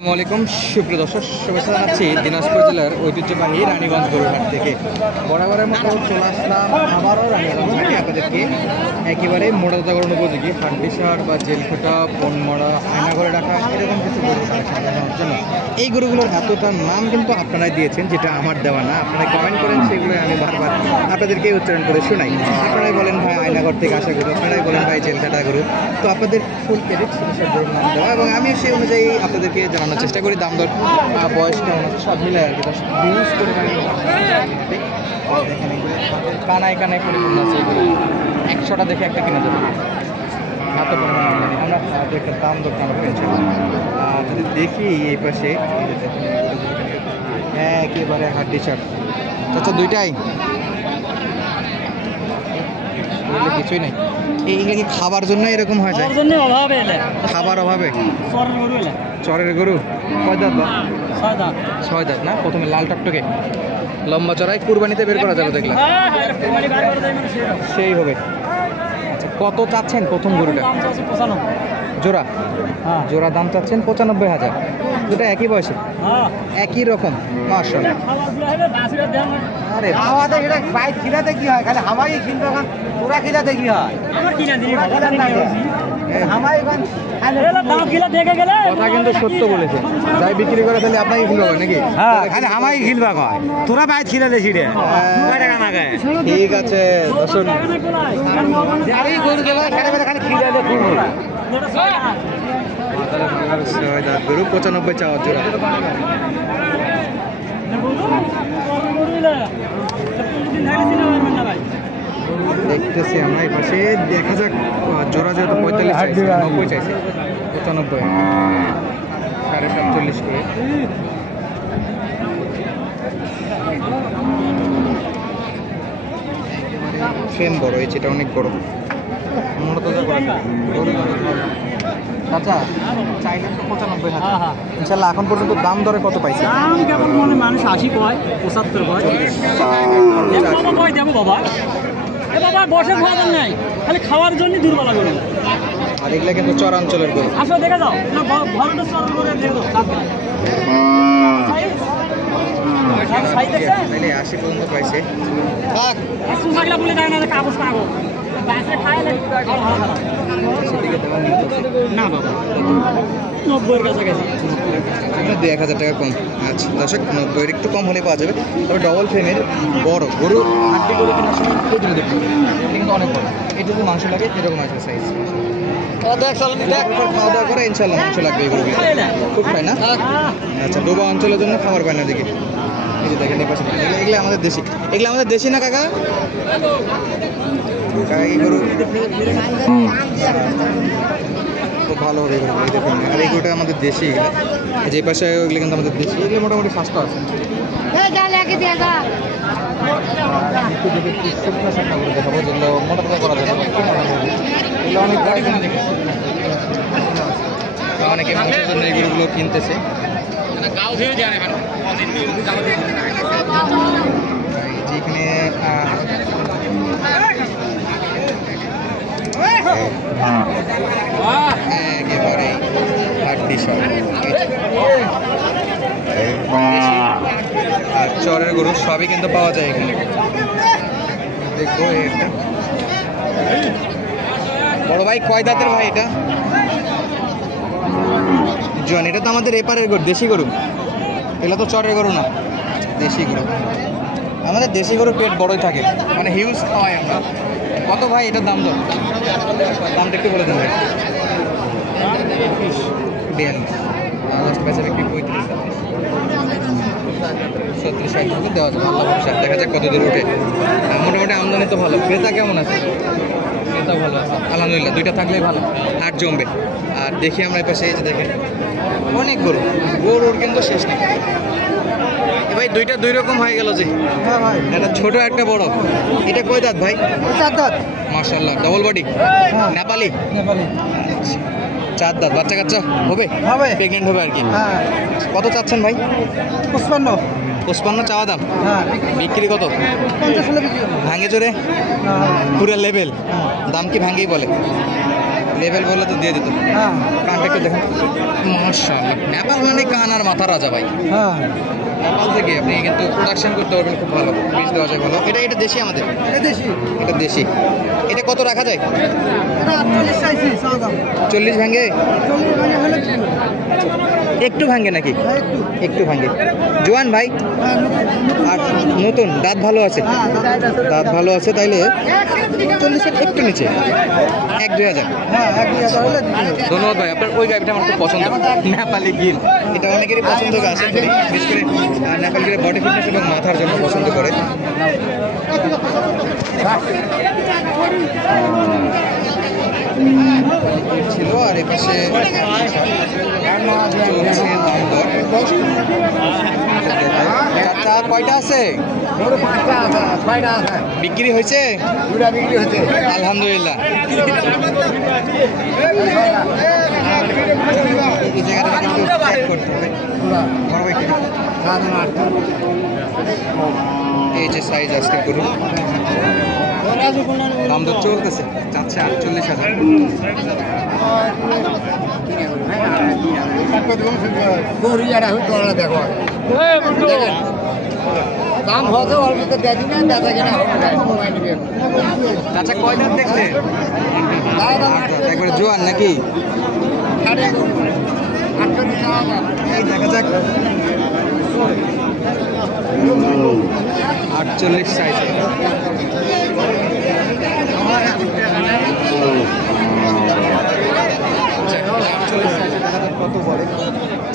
আসসালামু আলাইকুম সুপ্রিয় দর্শক, শুভেচ্ছা জানাচ্ছি দিনাজপুর জেলার ঐতিহ্যবাহী রানীগঞ্জ গরুহাট থেকে। বরাবরের মতো চলে আসলাম আবারও রানীগঞ্জ হাটে আপনাদেরকে একেবারে মোড়াতাগরণ উপযোগী হাড্ডিসার বা জেলখোটা, বনমরা, আয়নাঘরে রাখা এরকম কিছু গরু কালেকশন দেখানোর জন্য। এই গরুগুলোর এতটার নাম কিন্তু আপনারাই দিয়েছেন, যেটা আমার দেওয়া না। আপনারা কমেন্ট করেন, সেগুলো আমি বারবার আপনাদেরকে উচ্চারণ করে শোনাই। আপনারাই বলেন ভাই আয়নাঘর থেকে আসা গরু, আপনারাই বলেন ভাই জেলখাটা গরু। তো আপনাদের ফুল ক্রেডিট সেসব গরুর নাম দেওয়া, এবং আমি সেই অনুযায়ী আপনাদেরকে জানানোর চেষ্টা করি। দাম দর, বয়স কেমন আছে সব মিলে আর কি। ইউজ করে দেখেন কানায় কানায় পরিপূর্ণ আছে এগুলো। 100টা দেখে একটা কিনা যাবে, এত পরিমাণ আমদানি। আমরা একটা দাম দর আমরা পেয়েছি। যদি দেখি এই পাশে একেবারে হাড্ডি শার্ট, আচ্ছা দুইটাই কিছুই নাই। এইগুলো কি খাবার জন্য এরকম হয়ে যায়? খাবার অভাবে চরের গরু। কয় দাঁত? 6 দাঁত না? প্রথমে লাল টকটকে লম্বা চড়াই, কুরবানিতে বের করা যাবে দেখলাম, সেই হবে। আচ্ছা কত চাচ্ছেন প্রথম গরুটা? জোড়া? জোড়া দাম চাচ্ছেন 95,000। দুটা একই বয়সে, একই রকম, মাশাআল্লাহ। আরে আমাদের এটা বাইক খিলাতে কি হয়, খালি হামাই কিনবে এখন তোরা খিলাতে কি হয়, আমার কিনা দিই হামাই এখন কথা কিন্তু সত্য বলেছে। যাই বিক্রি করে তাহলে আপনাকে কিনবে নাকি? হ্যাঁ খালি হামাই খিলবা কয়, তোরা বাইক খিলাতে ছিড়ে ঠিক আছে দর্শক, আরে গরু দেবা খালি খালি খিলাতে খুব গরু 95 চাওয়া জোড়া। দেখতেছি আমরা এই পাশে, দেখা যাক। জোড়া যেহেতু 45 চাইছে, 90 চাইছে, 95 47.5 করে। ফ্রেম বড়, এই যেটা অনেক বড়, মোটা তাজা করে গরু। আচ্ছা চাইলেন তো 95,000, ইনশাল্লাহ এখন পর্যন্ত দাম দরে কত পাইছে? দাম কেমন মনে মানুষ 80 কয়, 75 কয়, দেবো বাবা। এ বাবা বসে খাওয়া নাই, খালি খাওয়ার জন্য দুর্বলা গরু। আর এগুলা কিন্তু চরাঞ্চলের গরু। আসলে দেখা যাও না, ভরটা চল করে দেখো তাইলে 80 পর্যন্ত পাইছে। সুসাগলা বলে যায় না কাগজ কাগজ বাসে খায় সেদিকে দেওয়া নিয়ে না বাবা 90-এর কাছাকাছি, 2,000 টাকা কম। আচ্ছা দর্শক, 90-এর একটু কম হলে পাওয়া যাবে। তবে ডবল ফ্রেমের বড় গরু, হাড্ডি গরু কেনার সময় প্রচুর দেখতে কিন্তু অনেক বড়। এটা যদি মাংস লাগে এরকম আছে সাইজ। খাওয়া দাওয়া করে ইনশাল্লাহ মাংস লাগবে এই গরুগুলো। খুব খায় না? আচ্ছা ডোবা অঞ্চলের জন্য খাবার পায় না দেখি। এই যে দেখেন এই পাশে, এগুলো আমাদের দেশি, এগুলো আমাদের দেশি না কাকা? এই গরু খুব ভালো হবে এই দেখুন। আর এই গরুটা আমাদের দেশি, যে পাশে ওইগুলো কিন্তু আমাদের দেশি। এগুলো মোটামুটি স্বাস্থ্য আছে। শুকনো শাখা করে দেখাবো, যেগুলো মোটা মোটা করা যাবে। এগুলো অনেক অনেকে মাংসের জন্য এই গরুগুলো কিনতেছে। যেখানে একেবারে হাড্ডি সব আর চরের গরু সবই কিন্তু পাওয়া যায় এখানে। দেখবো একটা বড় ভাই, কয় দাঁতের ভাই এটা? জন, এটা তো আমাদের এপারের গরু, দেশি গরু। এগুলো তো চরের গরু না, দেশি গরু। আমাদের দেশি গরু পেট বড়ই থাকে, মানে হিউজ খাওয়াই আমরা। কত ভাই এটার দাম? দর দামটা একটু বলে দেন ভাই। 42 লাস্ট বেচা বিক্রি 35 37 দেওয়া যাবে। আল্লাহ ভরসা, দেখা যাক কত দূর ওঠে। মোটামুটি আমদানি তো ভালো। ক্রেতা কেমন আছে? ক্রেতা ভালো আছে আলহামদুলিল্লাহ, দুইটা থাকলেই ভালো, হাট জমবে। আর দেখি আমরা এই পাশে, এই যে দেখেন অনেক গরু, গরুর কিন্তু শেষ নেই ভাই। দুইটা দুই রকম হয়ে গেল যে, একটা ছোট একটা বড়। এটা কয় দাঁত ভাই? 4 দাঁত। মাশাআল্লাহ, ডবল বডি, নেপালি। 4 দাঁত, বাচ্চা কাচ্চা হবে? প্রেগনেন্ট হবে আর কি। কত চাচ্ছেন ভাই? 55 চাওয়া দাম। বিক্রি কত? 50 হলে বিক্রি। ভাঙে চড়ে পুরো লেভেল দাম কি ভাঙেই বলে? লেভেল বললে তো দিয়ে দিত। হ্যাঁ কানটা একটু দেখেন, মাশাআল্লাহ। নেপাল মানে কান আর মাথা রাজা ভাই। হ্যাঁ নেপাল থেকে আপনি কিন্তু প্রোডাকশন করতে পারবেন খুব ভালো, বীজ দেওয়া যায় ভালো। এটা দেশি আমাদের, এটা দেশি। এটা কত রাখা যায়? 40 ভাঙে? একটু ভাঙে নাকি? একটু ভাঙে। জোয়ান ভাই আর নতুন, দাঁত ভালো আছে? দাঁত ভালো আছে, তাইলে 40-এর একটু নিচে 1-2 হাজার। ধন্যবাদ ভাই, আপনার ওই গাড়িটা আমার খুব পছন্দ, নেপালি গিল। এটা অনেকেরই পছন্দ আছে, বিশেষ করে নেপাল গিলের বডি ফিটনেস এবং মাথার জন্য পছন্দ করে। ছিল আর এ পাশে চলছে দাম দর। চাচা কয়টা আছে? বিক্রি হয়েছে? আলহামদুলিল্লাহ। এই জায়গাটা কিন্তু চেক করতে হবে। বড় ভাই কেটে। এই যে সাইজ আজকে করুন, দাম দর চলতেছে, চাচ্ছে 48,000। দাম হতো অল্প তো দেখি না, দেখা কেনা চাচা কয় দাঁত দেখলে? একবারে জোয়ান নাকি? এই দেখা যাক। 48 সাইজ। কত বলে?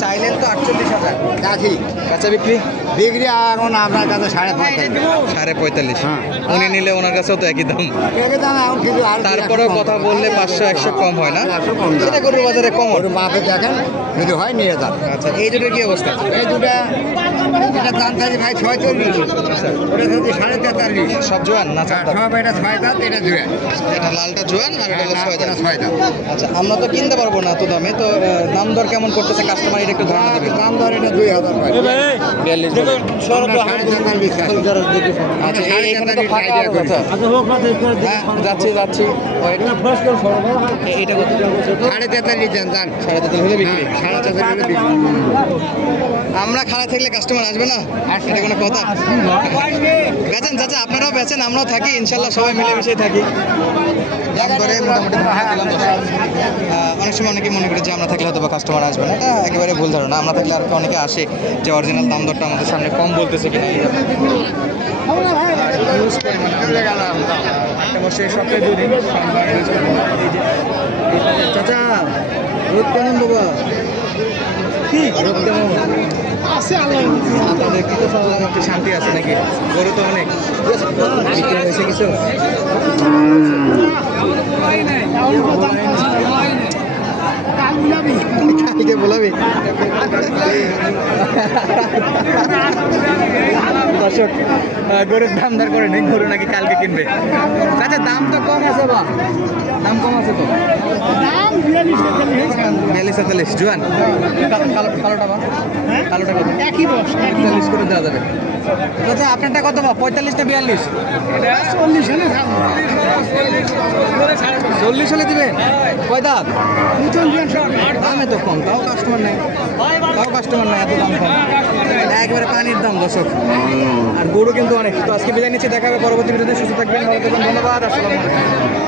চাইলেন তো 48,000। কাছি কাঁচা বিক্রি? বিক্রি এখন আপনার কাছে 45,000। 45,500। হ্যাঁ। উনি নিলে ওনার কাছেও তো একই দাম। রেখে দাম এখন কিছু আর তারপরেও কথা বললে 500-100 কম হয় না? 100 কম দাম। সেটা গরুর বাজারে কম। ওর মাপে দেখেন, যদি হয় নিয়ে যান। আচ্ছা, এই দুটোর কি অবস্থা? এই দুটা, এটা দাম থাকছে ভাই 46, ওটা থাকছে 43.5। সব জোয়ান না চার দাঁত? সব এটা 6 দাঁত, এটা 2 দাঁত। এটা লালটা জোয়ান আর এটা হলো 6 দাঁত। 6 দাঁত। আচ্ছা, আমরা তো কিনতে পারবো না এত দামে, তো দাম দর কেমন করতেছে কাস্টমার, এটা একটু ধারণা দেবেন। দাম দর এটা 2,000 ভাই। 42 বলে। আমরা 44 বিশ্বাস। আচ্ছা, এইখানে তো ফাঁকা আছে চাচা। হ্যাঁ, যাচ্ছি। এইটা কত? 43.5 দেন, যান। 43 হলে বিক্রি। 43.5 হলে বিক্রি। আমরা খারাপ থাকলে কাস্টমার আসবে না, এটা কোনো কথা? বেচেন চাচা, আপনারাও বেচেন, আমরাও থাকি, ইনশাল্লাহ সবাই মিলেমিশে থাকি। দাম করে মোটামুটি ধারণা দিলাম দর্শক। অনেক সময় অনেকে মনে করে যে আমরা থাকলে হয়তো বা কাস্টমার আসবে না, এটা একেবারে ভুল ধারণা। আমরা থাকলে আর অনেকে আসে যে অরিজিনাল দাম দরটা আমাদের সামনে কম বলতেছে কিনা। একটা বছর সপ্তাহে 2 দিন চাচা। রোদ কেমন বাবা? কি রোদ কেমন আপনাদের? কি তো একটু শান্তি আছে নাকি? গরু তো অনেক বিক্রি হয়েছে কিছু? কালকে বলাবি দর্শক, গরুর দাম দর করে নেই, গরু নাকি কালকে কিনবে। আচ্ছা, দাম তো কম আছে বা? দাম কম আছে তো? 42-43 জোয়ান। কালোটা বা? কালোটা কত? একই বস, 41 করে দেওয়া যাবে। আচ্ছা, আপনারটা কত বা? 45 না 42? 40 হলে দিবেন? কয় দাঁত? দামে তো কম, তাও কাস্টমার নেই, এত দাম কম। একেবারে পানির দাম দর্শক। আর গরু কিন্তু অনেক। তো আজকে বিদায় নিচ্ছি, দেখা হবে পরবর্তী ভিডিওতে। সুস্থ থাকবেন, ভালো থাকবেন, ধন্যবাদ, আসসালামু আলাইকুম।